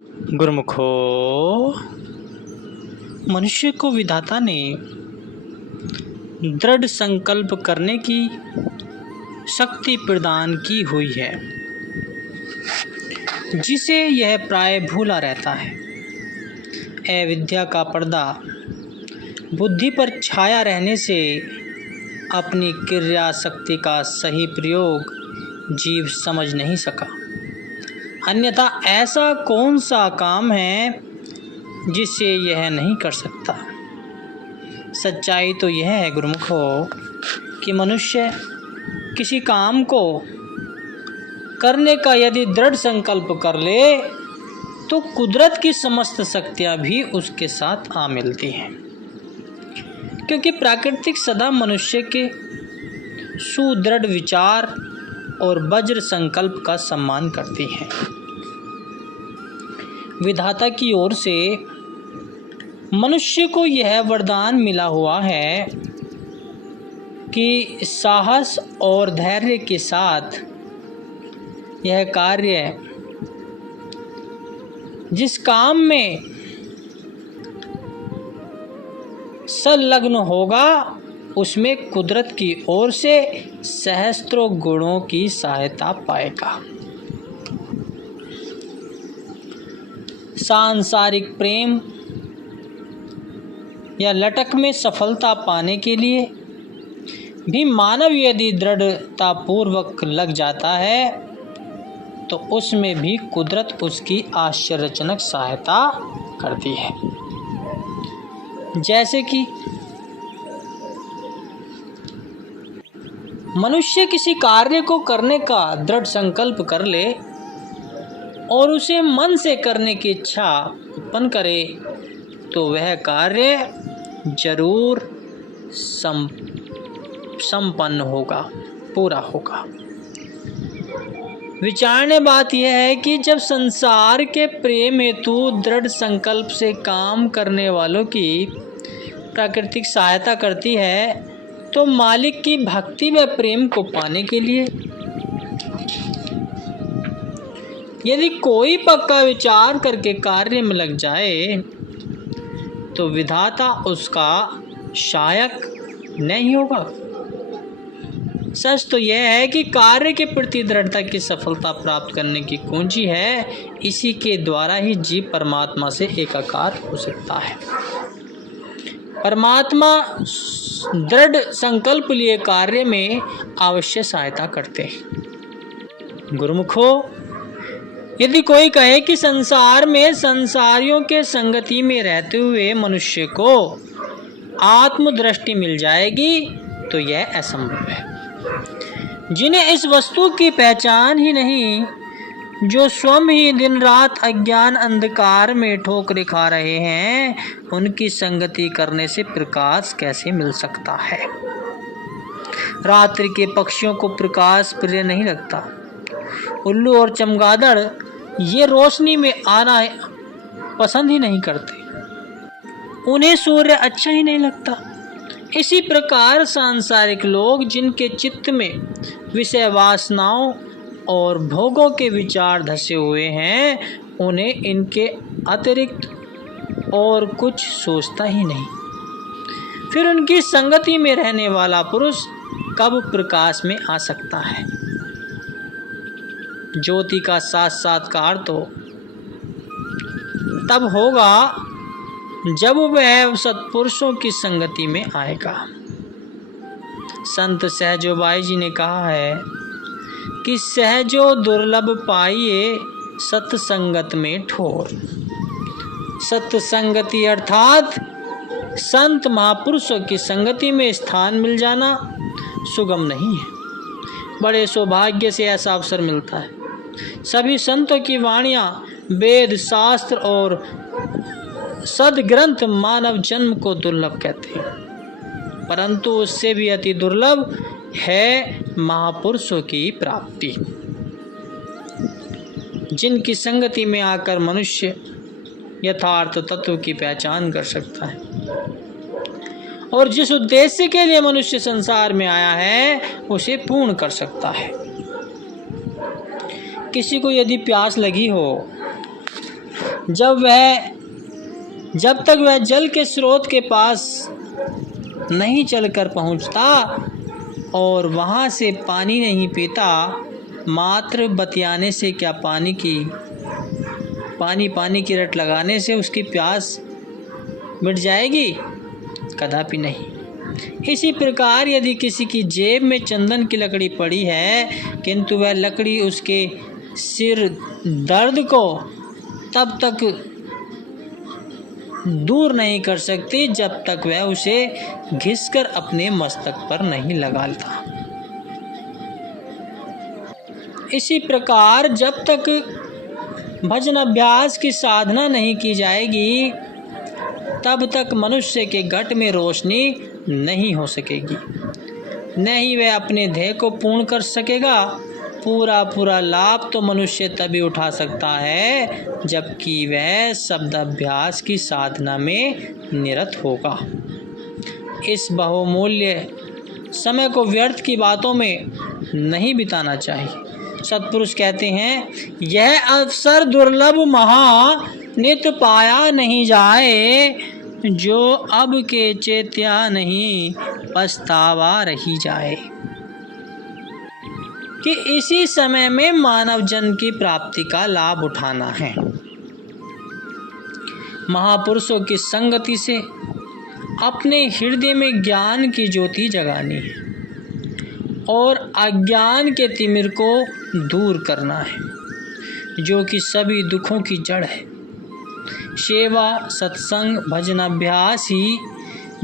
गुरुमुखो, मनुष्य को विधाता ने दृढ़ संकल्प करने की शक्ति प्रदान की हुई है, जिसे यह प्राय भूला रहता है। अविद्या का पर्दा बुद्धि पर छाया रहने से अपनी क्रिया शक्ति का सही प्रयोग जीव समझ नहीं सका। अन्यथा ऐसा कौन सा काम है जिसे यह नहीं कर सकता। सच्चाई तो यह है गुरुमुखो कि मनुष्य किसी काम को करने का यदि दृढ़ संकल्प कर ले तो कुदरत की समस्त शक्तियाँ भी उसके साथ आ मिलती हैं, क्योंकि प्राकृतिक सदा मनुष्य के सुदृढ़ विचार और वज्र संकल्प का सम्मान करती है। विधाता की ओर से मनुष्य को यह वरदान मिला हुआ है कि साहस और धैर्य के साथ यह कार्य जिस काम में संलग्न होगा उसमें कुदरत की ओर से सहस्त्रों गुणों की सहायता पाएगा। सांसारिक प्रेम या लटक में सफलता पाने के लिए भी मानव यदि दृढ़ता पूर्वक लग जाता है तो उसमें भी कुदरत उसकी आश्चर्यजनक सहायता करती है। जैसे कि मनुष्य किसी कार्य को करने का दृढ़ संकल्प कर ले और उसे मन से करने की इच्छा उत्पन्न करे तो वह कार्य जरूर संपन्न होगा, पूरा होगा। विचारने बात यह है कि जब संसार के प्रेम हेतु दृढ़ संकल्प से काम करने वालों की प्राकृतिक सहायता करती है तो मालिक की भक्ति व प्रेम को पाने के लिए यदि कोई पक्का विचार करके कार्य में लग जाए तो विधाता उसका सहायक नहीं होगा। सच तो यह है कि कार्य के प्रति दृढ़ता की सफलता प्राप्त करने की कुंजी है, इसी के द्वारा ही जीव परमात्मा से एकाकार हो सकता है। परमात्मा दृढ़ संकल्प लिए कार्य में अवश्य सहायता करते हैं। गुरुमुखो, यदि कोई कहे कि संसार में संसारियों के संगति में रहते हुए मनुष्य को आत्मदृष्टि मिल जाएगी तो यह असंभव है। जिन्हें इस वस्तु की पहचान ही नहीं, जो स्वयं ही दिन रात अज्ञान अंधकार में ठोकरें खा रहे हैं, उनकी संगति करने से प्रकाश कैसे मिल सकता है। रात्रि के पक्षियों को प्रकाश प्रिय नहीं लगता। उल्लू और चमगादड़ ये रोशनी में आना पसंद ही नहीं करते, उन्हें सूर्य अच्छा ही नहीं लगता। इसी प्रकार सांसारिक लोग जिनके चित्त में विषय वासनाओं और भोगों के विचार धसे हुए हैं, उन्हें इनके अतिरिक्त और कुछ सोचता ही नहीं। फिर उनकी संगति में रहने वाला पुरुष कब प्रकाश में आ सकता है। ज्योति का साक्षात्कार तो तब होगा जब वह सत्पुरुषों की संगति में आएगा। संत सहजोबाई जी ने कहा है कि सहजो दुर्लभ पाइए सत्संगत में ठोर। सत्संगति अर्थात संत महापुरुषों की संगति में स्थान मिल जाना सुगम नहीं है। बड़े सौभाग्य से ऐसा अवसर मिलता है। सभी संतों की वाणियाँ, वेद शास्त्र और सदग्रंथ मानव जन्म को दुर्लभ कहते हैं, परंतु उससे भी अति दुर्लभ है महापुरुषों की प्राप्ति, जिनकी संगति में आकर मनुष्य यथार्थ तत्व की पहचान कर सकता है और जिस उद्देश्य के लिए मनुष्य संसार में आया है उसे पूर्ण कर सकता है। किसी को यदि प्यास लगी हो जब तक वह जल के स्रोत के पास नहीं चलकर पहुंचता और वहां से पानी नहीं पीता, मात्र बतियाने से क्या पानी की रट लगाने से उसकी प्यास मिट जाएगी? कदापि नहीं। इसी प्रकार यदि किसी की जेब में चंदन की लकड़ी पड़ी है, किंतु वह लकड़ी उसके सिर दर्द को तब तक दूर नहीं कर सकती जब तक वह उसे घिसकर अपने मस्तक पर नहीं लगाता। इसी प्रकार जब तक भजन अभ्यास की साधना नहीं की जाएगी, तब तक मनुष्य के घट में रोशनी नहीं हो सकेगी, न ही वह अपने ध्येय को पूर्ण कर सकेगा। पूरा लाभ तो मनुष्य तभी उठा सकता है जबकि वह शब्द अभ्यास की साधना में निरत होगा। इस बहुमूल्य समय को व्यर्थ की बातों में नहीं बिताना चाहिए। सत्पुरुष कहते हैं, यह अवसर दुर्लभ महा नित पाया नहीं जाए, जो अब के चेत्या नहीं पछतावा रही जाए। कि इसी समय में मानव जन्म की प्राप्ति का लाभ उठाना है। महापुरुषों की संगति से अपने हृदय में ज्ञान की ज्योति जगानी है और अज्ञान के तिमिर को दूर करना है, जो कि सभी दुखों की जड़ है। सेवा, सत्संग, भजन अभ्यास ही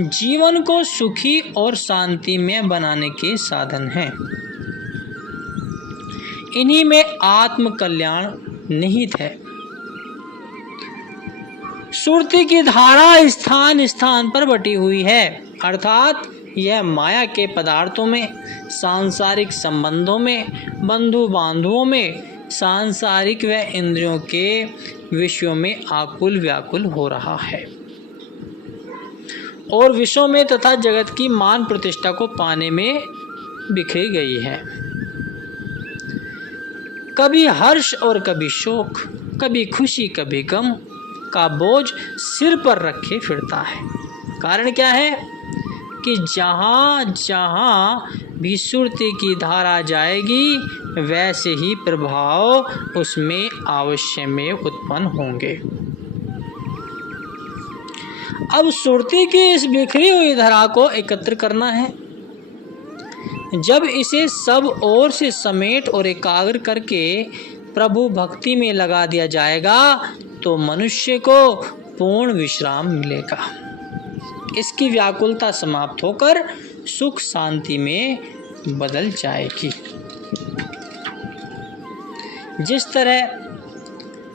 जीवन को सुखी और शांतिमय बनाने के साधन हैं। इन्हीं में आत्म कल्याण निहित है। सुरती की धारा स्थान स्थान पर बटी हुई है, अर्थात यह माया के पदार्थों में, सांसारिक संबंधों में, बंधु बांधवों में, सांसारिक व इंद्रियों के विषयों में आकुल व्याकुल हो रहा है और विषयों में तथा जगत की मान प्रतिष्ठा को पाने में बिखरी गई है। कभी हर्ष और कभी शोक, कभी खुशी कभी गम का बोझ सिर पर रखे फिरता है। कारण क्या है कि जहाँ जहाँ भी सुरती की धारा जाएगी, वैसे ही प्रभाव उसमें अवश्य में उत्पन्न होंगे। अब सुरती की इस बिखरी हुई धारा को एकत्र करना है। जब इसे सब ओर से समेट और एकाग्र करके प्रभु भक्ति में लगा दिया जाएगा, तो मनुष्य को पूर्ण विश्राम मिलेगा। इसकी व्याकुलता समाप्त होकर सुख शांति में बदल जाएगी। जिस तरह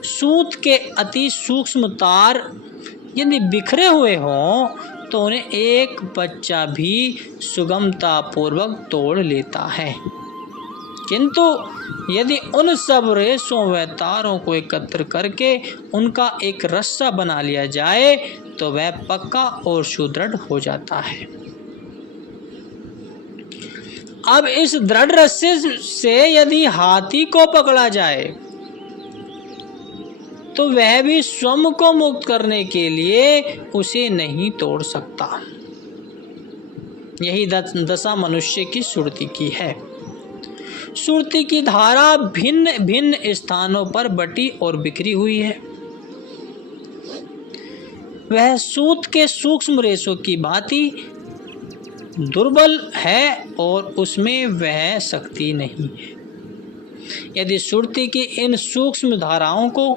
सूत के अति सूक्ष्म तार यदि बिखरे हुए हों, तो उन्हें एक बच्चा भी सुगमता पूर्वक तोड़ लेता है, किंतु यदि उन सब रेशों व तारों को एकत्र करके उनका एक रस्सा बना लिया जाए, तो वह पक्का और सुदृढ़ हो जाता है। अब इस दृढ़ रस्से से यदि हाथी को पकड़ा जाए, तो वह भी स्वयं को मुक्त करने के लिए उसे नहीं तोड़ सकता। यही दशा मनुष्य की सुरती की है। सुरती की धारा भिन्न भिन्न स्थानों पर बटी और बिखरी हुई है। वह सूत के सूक्ष्म रेशों की भांति दुर्बल है और उसमें वह शक्ति नहीं है। यदि सुरती की इन सूक्ष्म धाराओं को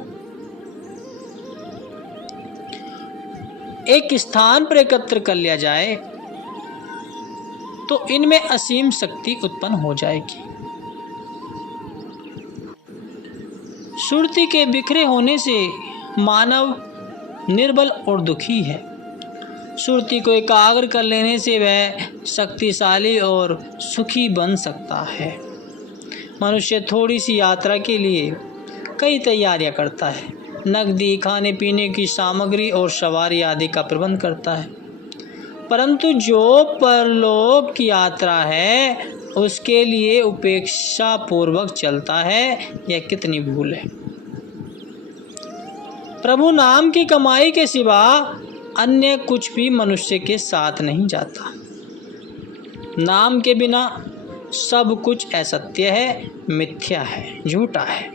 एक स्थान पर एकत्र कर लिया जाए, तो इनमें असीम शक्ति उत्पन्न हो जाएगी। सुरती के बिखरे होने से मानव निर्बल और दुखी है। सुरती को एकाग्र कर लेने से वह शक्तिशाली और सुखी बन सकता है। मनुष्य थोड़ी सी यात्रा के लिए कई तैयारियां करता है, नकदी, खाने पीने की सामग्री और सवारी आदि का प्रबंध करता है, परंतु जो परलोक की यात्रा है उसके लिए उपेक्षा पूर्वक चलता है, यह कितनी भूल है। प्रभु नाम की कमाई के सिवा अन्य कुछ भी मनुष्य के साथ नहीं जाता। नाम के बिना सब कुछ असत्य है, मिथ्या है, झूठा है।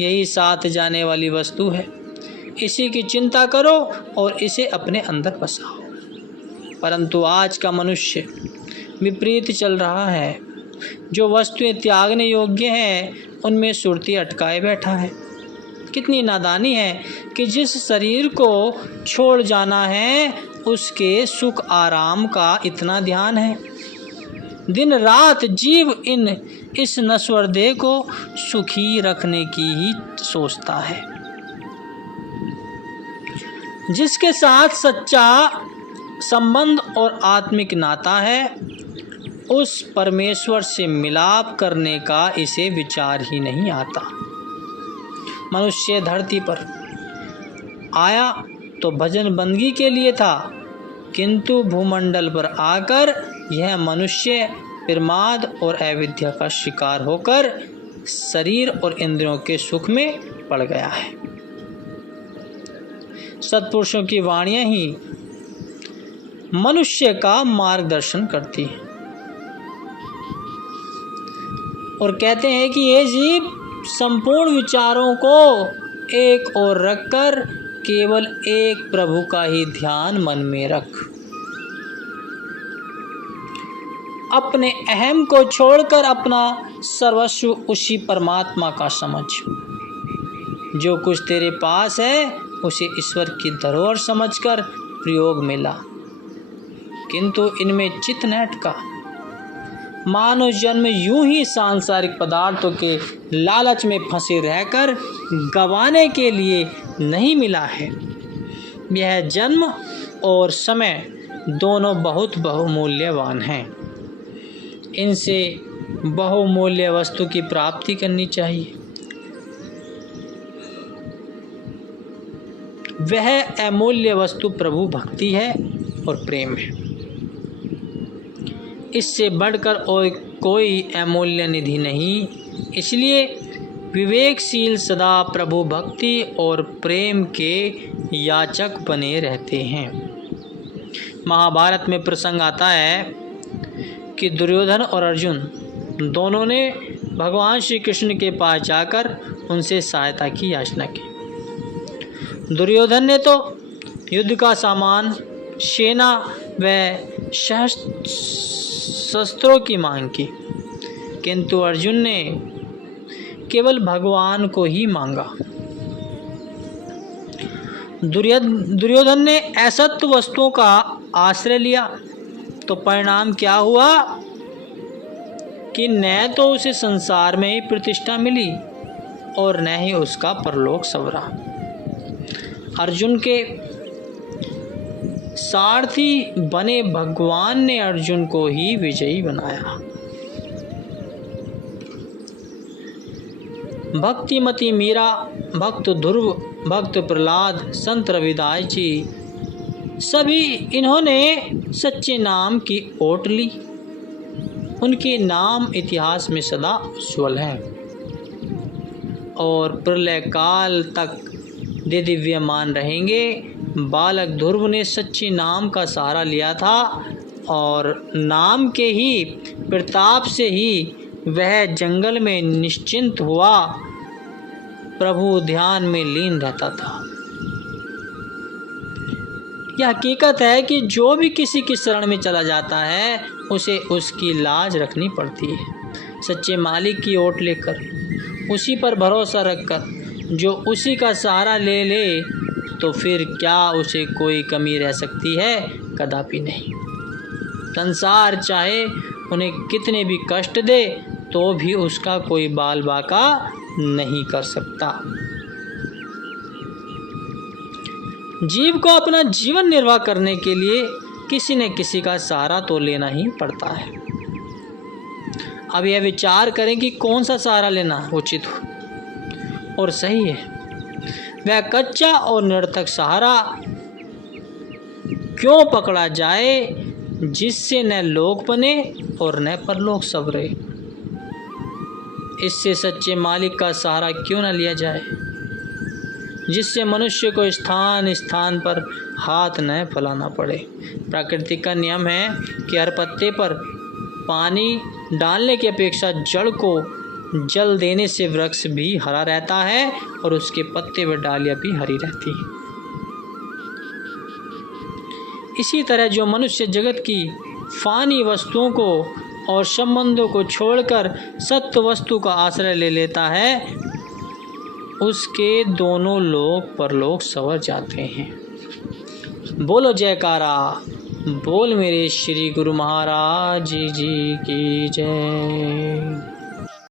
यही साथ जाने वाली वस्तु है। इसी की चिंता करो और इसे अपने अंदर बसाओ। परंतु आज का मनुष्य विपरीत चल रहा है। जो वस्तुएं त्यागने योग्य हैं उनमें सुरती अटकाए बैठा है। कितनी नादानी है कि जिस शरीर को छोड़ जाना है उसके सुख आराम का इतना ध्यान है। दिन रात जीव इस नश्वर देह को सुखी रखने की ही सोचता है। जिसके साथ सच्चा संबंध और आत्मिक नाता है उस परमेश्वर से मिलाप करने का इसे विचार ही नहीं आता। मनुष्य धरती पर आया तो भजन बंदगी के लिए था, किंतु भूमंडल पर आकर यह मनुष्य प्रमाद और अविद्या का शिकार होकर शरीर और इंद्रियों के सुख में पड़ गया है। सत्पुरुषों की वाणियां ही मनुष्य का मार्गदर्शन करती हैं और कहते हैं कि ये जीव संपूर्ण विचारों को एक ओर रखकर केवल एक प्रभु का ही ध्यान मन में रख। अपने अहम को छोड़कर अपना सर्वस्व उसी परमात्मा का समझ। जो कुछ तेरे पास है उसे ईश्वर की धरोहर समझकर प्रयोग में ला, किंतु इनमें चित्त न अटका। मानव जन्म यूं ही सांसारिक पदार्थों के लालच में फंसे रहकर गंवाने के लिए नहीं मिला है। यह जन्म और समय दोनों बहुत बहुमूल्यवान हैं। इनसे बहुमूल्य वस्तु की प्राप्ति करनी चाहिए। वह अमूल्य वस्तु प्रभु भक्ति है और प्रेम है। इससे बढ़कर और कोई अमूल्य निधि नहीं। इसलिए विवेकशील सदा प्रभु भक्ति और प्रेम के याचक बने रहते हैं। महाभारत में प्रसंग आता है कि दुर्योधन और अर्जुन दोनों ने भगवान श्री कृष्ण के पास जाकर उनसे सहायता की याचना की। दुर्योधन ने तो युद्ध का सामान, सेना व शस्त्रों की मांग की, किंतु अर्जुन ने केवल भगवान को ही मांगा। दुर्योधन ने असत्य वस्तुओं का आश्रय लिया तो परिणाम क्या हुआ कि न तो उसे संसार में ही प्रतिष्ठा मिली और न ही उसका परलोक संवरा। अर्जुन के सारथी बने भगवान ने अर्जुन को ही विजयी बनाया। भक्तिमती मीरा, भक्त ध्रुव, भक्त प्रहलाद, संत रविदास जी सभी इन्होंने सच्चे नाम की ओट ली। उनके नाम इतिहास में सदा उज्ज्वल हैं और प्रलय काल तक दिव्यमान रहेंगे। बालक ध्रुव ने सच्चे नाम का सहारा लिया था और नाम के ही प्रताप से ही वह जंगल में निश्चिंत हुआ प्रभु ध्यान में लीन रहता था। यह हकीकत है कि जो भी किसी की शरण में चला जाता है उसे उसकी लाज रखनी पड़ती है। सच्चे मालिक की ओट लेकर, उसी पर भरोसा रखकर जो उसी का सहारा ले ले तो फिर क्या उसे कोई कमी रह सकती है? कदापि नहीं। संसार चाहे उन्हें कितने भी कष्ट दे तो भी उसका कोई बाल बाका नहीं कर सकता। जीव को अपना जीवन निर्वाह करने के लिए किसी न किसी का सहारा तो लेना ही पड़ता है। अब यह विचार करें कि कौन सा सहारा लेना उचित हो और सही है। वह कच्चा और निरर्थक सहारा क्यों पकड़ा जाए जिससे न लोक बने और न परलोक संवरे। इससे सच्चे मालिक का सहारा क्यों न लिया जाए। जिससे मनुष्य को स्थान स्थान पर हाथ न फैलाना पड़े। प्रकृति का नियम है कि हर पत्ते पर पानी डालने की अपेक्षा जड़ को जल देने से वृक्ष भी हरा रहता है और उसके पत्ते व डालियाँ भी हरी रहती हैं। इसी तरह जो मनुष्य जगत की फानी वस्तुओं को और संबंधों को छोड़कर सत्य वस्तु का आश्रय ले लेता है, उसके दोनों लोक परलोक संवर जाते हैं। बोलो जयकारा, बोल मेरे श्री गुरु महाराज जी की जय।